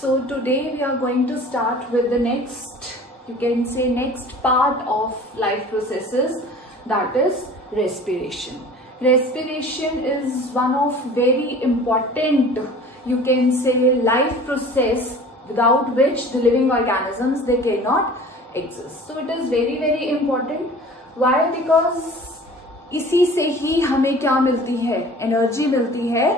So today we are going to start with the next, you can say next part of life processes, that is respiration. Respiration is one of very important, you can say, life process without which the living organisms, they cannot exist. So it is very important. Why? Because इसी से ही हमें क्या मिलती है, energy मिलती है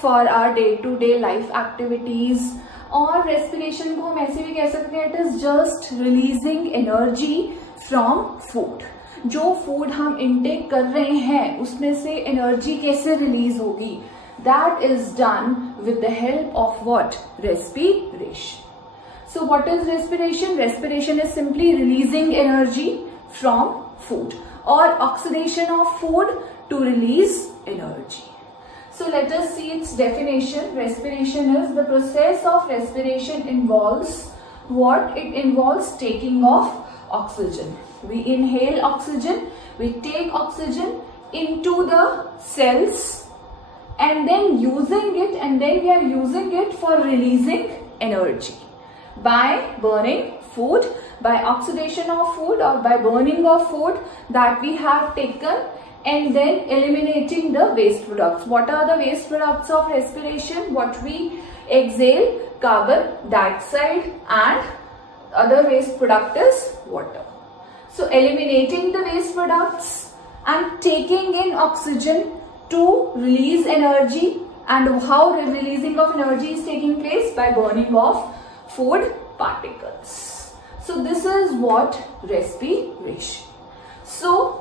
for our day to day life activities. और respiration को हम ऐसे भी कह सकते हैं, it is just releasing energy from food. जो फूड हम इनटेक कर रहे हैं उसमें से एनर्जी कैसे रिलीज होगी, that is done with the help of what, respiration. So what is respiration? Respiration is simply releasing energy from food or oxidation of food to release energy. So let us see its definition. Respiration is, the process of respiration involves what? It involves taking of oxygen. We inhale oxygen, we take oxygen into the cells and then using it, and then we are using it for releasing energy. By burning food, by oxidation of food or by burning of food that we have taken, and then eliminating the waste products. What are the waste products of respiration? What we exhale, carbon dioxide, and other waste product is water. So eliminating the waste products and taking in oxygen to release energy. And how releasing of energy is taking place? By burning of food particles. So this is what respiration. So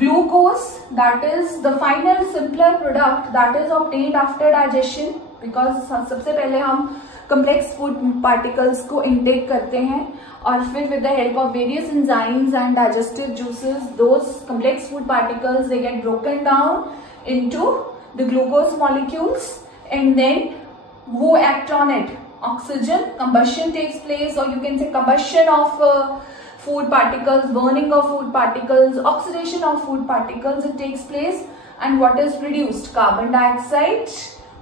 glucose, that is the final simpler product that is obtained after digestion, because सबसे पहले हम complex food particles को intake करते हैं और फिर with the help of various enzymes and digestive juices, those complex food particles, they get broken down into the glucose molecules and then वो act on it. Oxygen combustion takes place, or you can say combustion of food particles, burning of food particles, oxidation of food particles, it takes place. And what is produced? Carbon dioxide,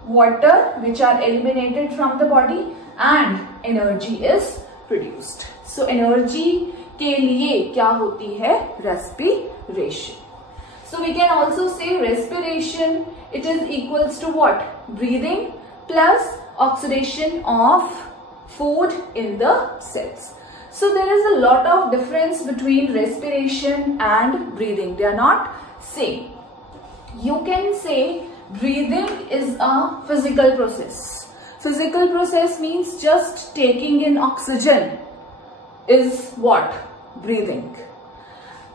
water, which are eliminated from the body, and energy is produced. So energy के लिए क्या होती है? Respiration. So we can also say respiration, it is equals to what? Breathing plus oxidation of food in the cells. So there is a lot of difference between respiration and breathing. They are not same. You can say breathing is a physical process. Physical process means just taking in oxygen is what? Breathing.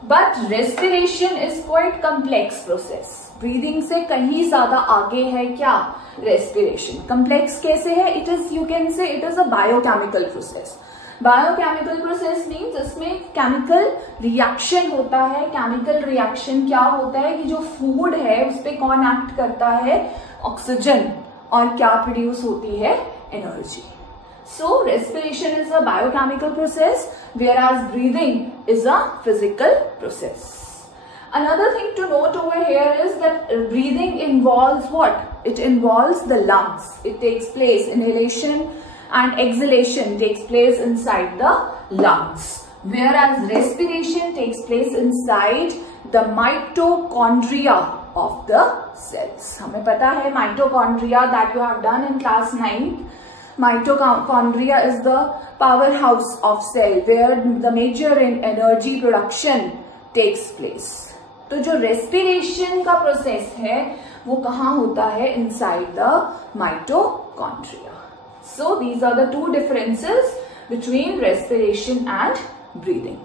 But respiration is quite complex process. Breathing से कहीं ज़्यादा आगे है क्या? Respiration. Complex कैसे है? It is, you can say, it is a biochemical process. Biochemical process means इसमें chemical reaction होता है. Chemical reaction क्या होता है कि जो food है उस पे कौन act करता है? Oxygen. और क्या produce होती है? Energy. So respiration is a biochemical process, whereas breathing is a physical process. Another thing to note over here is that breathing involves what? It involves the lungs. It takes place, inhalation and exhalation takes place inside the lungs. Whereas respiration takes place inside the mitochondria of the cells. हमें पता है mitochondria, that you have done in class 9. Mitochondria is the powerhouse of cell where the major energy production takes place. तो जो respiration का process है वो कहाँ होता है? Inside the mitochondria. So these are the two differences between respiration and breathing.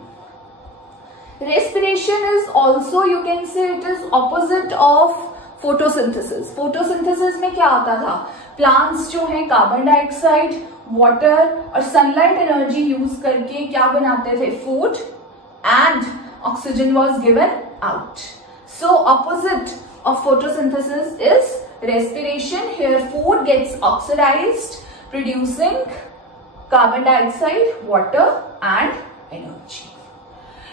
Respiration is also, you can say, it is opposite of photosynthesis. Photosynthesis में क्या आता था? Plants जो हैं कार्बन डाइऑक्साइड, वाटर और सनलाइट एनर्जी यूज करके क्या बनाते थे? Food, and oxygen was given out. So opposite of photosynthesis is respiration. Here food gets oxidized, producing carbon dioxide, water and energy.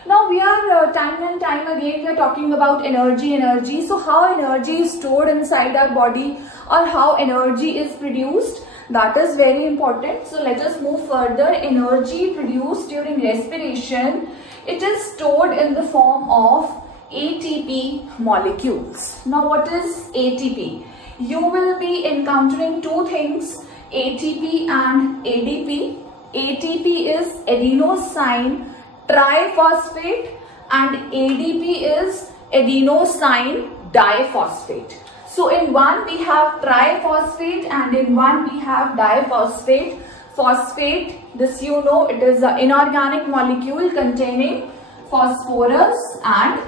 Now we are time and time again we are talking about energy. So how energy is stored inside our body or how energy is produced? That is very important. So let us move further. Energy produced during respiration, it is stored in the form of ATP molecules. Now what is ATP? You will be encountering two things, ATP and ADP. ATP is adenosine triphosphate and ADP is adenosine diphosphate. So in one we have triphosphate and in one we have diphosphate. Phosphate, this you know, it is an inorganic molecule containing phosphorus and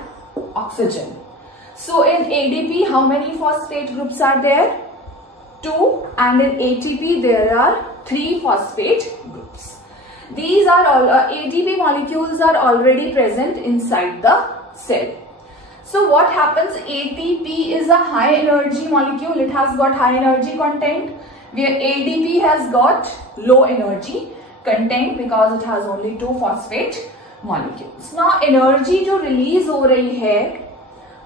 oxygen. So in ADP, how many phosphate groups are there? 2, and in ATP there are 3 phosphate groups. These are all ATP molecules are already present inside the cell. So what happens? ATP is a high energy molecule. It has got high energy content, where ADP has got low energy content because it has only 2 phosphate molecules. Now energy जो release हो रही है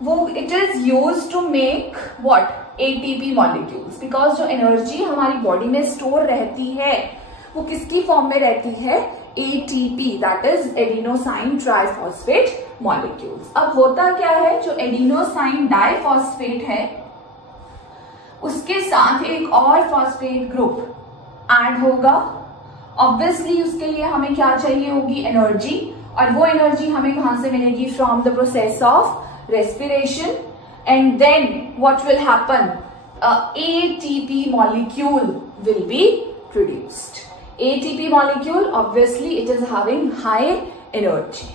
वो it is used to make what? ATP molecules, because जो energy हमारी body में store रहती है वो किसकी form में रहती है? ATP, that is adenosine triphosphate molecules. अब होता क्या है, जो adenosine diphosphate है उसके साथ एक और phosphate group ऐड होगा. ऑब्वियसली उसके लिए हमें क्या चाहिए होगी? एनर्जी. और वो एनर्जी हमें कहां से मिलेगी? From the process of respiration. And then what will happen? ATP molecule will be produced. ATP molecule obviously it is having high energy.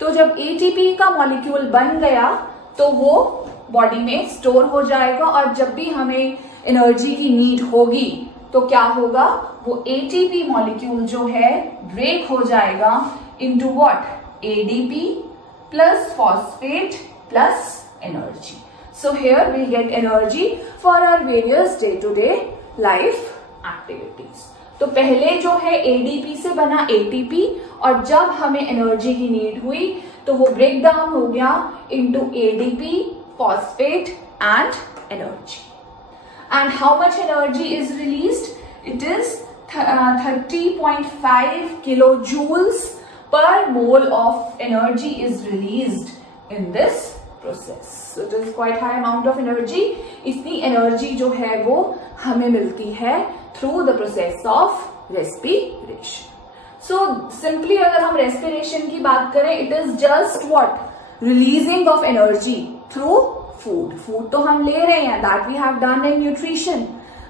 तो जब ATP का molecule बन गया तो वो बॉडी में स्टोर हो जाएगा और जब भी हमें एनर्जी की नीड होगी तो क्या होगा? वो ATP molecule जो है ब्रेक हो जाएगा into what? ADP plus phosphate plus energy. So here we get energy for our various day-to-day life activities. तो पहले जो है ADP से बना ATP और जब हमें एनर्जी की नीड हुई तो वो ब्रेक डाउन हो गया into ADP, phosphate and energy. And how much energy is released? It is 30.5 kilojoules per mole of energy is released in this process. So it is quite high amount of energy. इतनी energy जो है वो हमें मिलती है through the process of respiration. So simply अगर हम respiration की बात करें, it is just what? Releasing of energy through food. Food तो हम ले रहे हैं, that we have done in nutrition.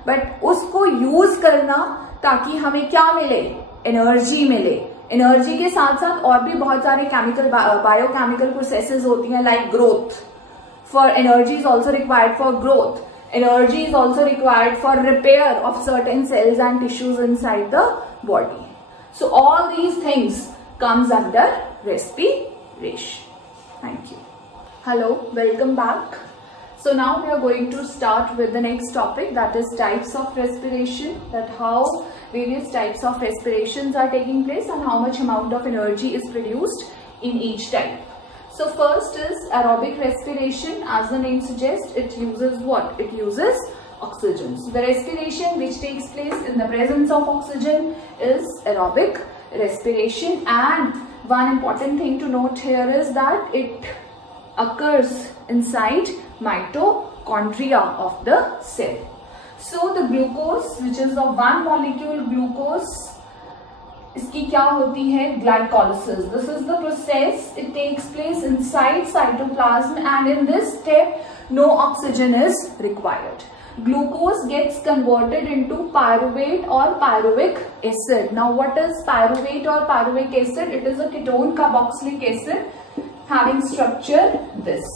But उसको use करना ताकि हमें क्या मिले? Energy मिले. एनर्जी के साथ साथ और भी बहुत सारे केमिकल बायोकेमिकल प्रोसेसेस होती हैं, like growth. For energy is also required for growth. Energy is also required for repair of certain cells and tissues inside the body. So all these things comes under respiration. Thank you. Hello, welcome back. So now we are going to start with the next topic, that is types of respiration, that how various types of respirations are taking place and how much amount of energy is produced in each type. So first is aerobic respiration. As the name suggests, it uses what? It uses oxygen. So the respiration which takes place in the presence of oxygen is aerobic respiration. And one important thing to note here is that it occurs inside mitochondria of the cell. So the glucose, which is the one molecule glucose, इसकी क्या होती है? Glycolysis. This is the process. It takes place inside cytoplasm and in this step no oxygen is required. Glucose gets converted into pyruvate or pyruvic acid. Now what is pyruvate or pyruvic acid? It is a ketone carboxylic acid having structure this.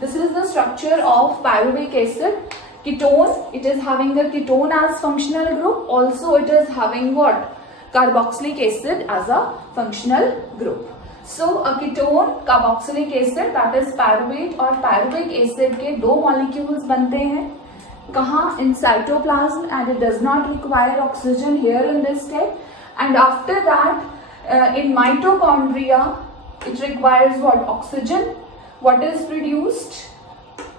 This is the structure of pyruvic acid. Ketone, it is having the ketone as functional group. Also it is having what? Carboxylic acid as a functional group. So a ketone carboxylic acid, that is pyruvate और pyruvic acid के दो molecules बनते हैं. कहाँ? In cytoplasm, and it does not require oxygen here in this step. And after that in mitochondria it requires what? Oxygen. What is produced?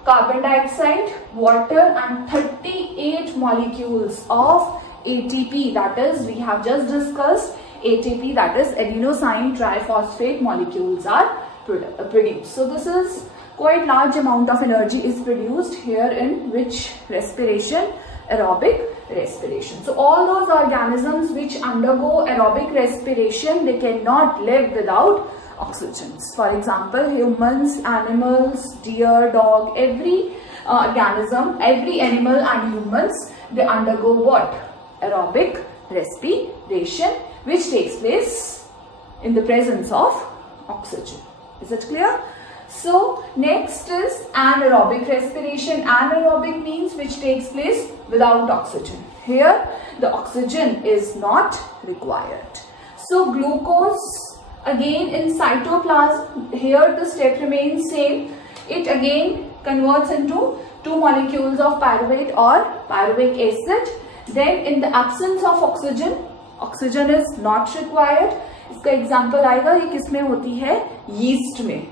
carbon dioxide, water, and 38 molecules of ATP. That is, we have just discussed ATP, that is adenosine triphosphate molecules are produced. So this is quite large amount of energy is produced here in which respiration? Aerobic respiration. So all those organisms which undergo aerobic respiration, they cannot live without oxygen. For example, humans, animals, deer, dog, every organism, every animal and humans, they undergo what? Aerobic respiration, which takes place in the presence of oxygen. Is it clear? So next is anaerobic respiration. Anaerobic means which takes place without oxygen. Here the oxygen is not required. So glucose, again in cytoplasm, here the step remains same. It again converts into 2 molecules of pyruvate or pyruvic acid. Then in the absence of oxygen, oxygen is not required. इसका example आएगा, ये किसमें होती है? Yeast में.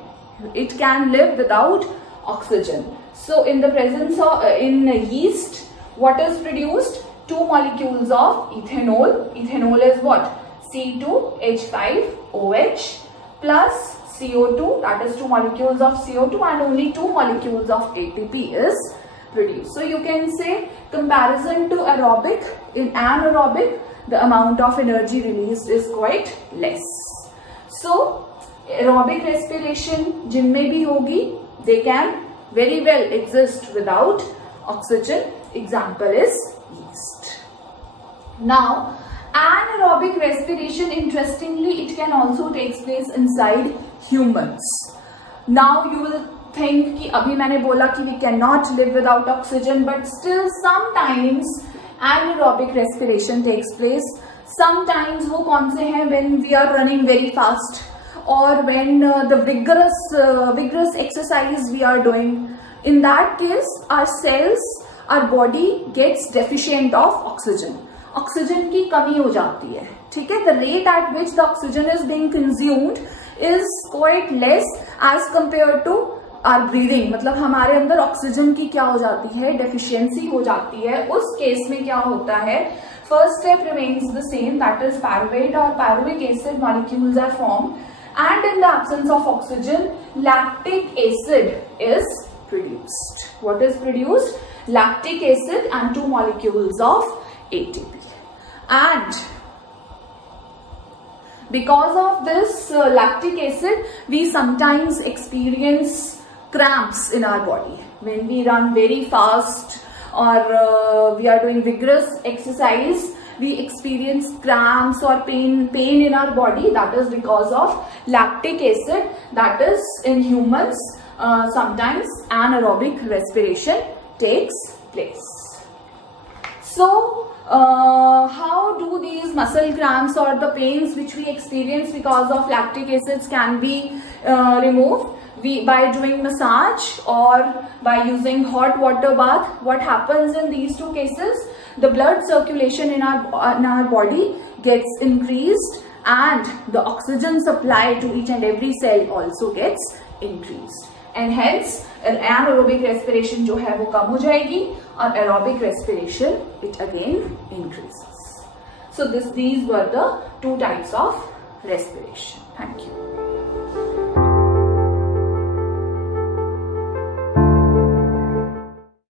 It can live without oxygen. So in the presence of in yeast, what is produced? 2 molecules of ethanol. Ethanol is what? C2H5OH plus CO2, that is 2 molecules of CO2, and only 2 molecules of ATP is produced. So you can say comparison to aerobic, in anaerobic the amount of energy released is quite less. So aerobic respiration जिनमें भी होगी, they can very well exist without oxygen. Example is yeast. Now anaerobic respiration, interestingly, it can also take place inside humans. Now you will think कि अभी मैंने बोला कि we cannot live without oxygen, but still sometimes anaerobic respiration takes place. Sometimes वो कौन से हैं? When we are running very fast, or when the vigorous exercise we are doing. In that case, our cells, our body gets deficient of oxygen. Oxygen की कमी हो जाती है. ठीक है? The rate at which the oxygen is being consumed is quite less as compared to our breathing. मतलब हमारे अंदर ऑक्सीजन की क्या हो जाती है? डेफिशिएंसी हो जाती है. उस केस में क्या होता है? First step remains the same, that is pyruvate or pyruvic acid molecules are formed, and in the absence of oxygen, lactic acid is produced. What is produced? Lactic acid and 2 molecules of ATP. And because of this lactic acid, we sometimes experience cramps in our body. When we run very fast or we are doing vigorous exercise, we experience cramps or pain in our body. That is because of lactic acid. That is, in humans, sometimes anaerobic respiration takes place. So how do these muscle cramps or the pains which we experience because of lactic acids can be removed? By doing massage or by using hot water bath. What happens in these 2 cases? The blood circulation in our body gets increased, and the oxygen supply to each and every cell also gets increased, and hence anaerobic respiration जो है वो कम हो जाएगी और aerobic respiration it again increases. So these were the 2 types of respiration. Thank you.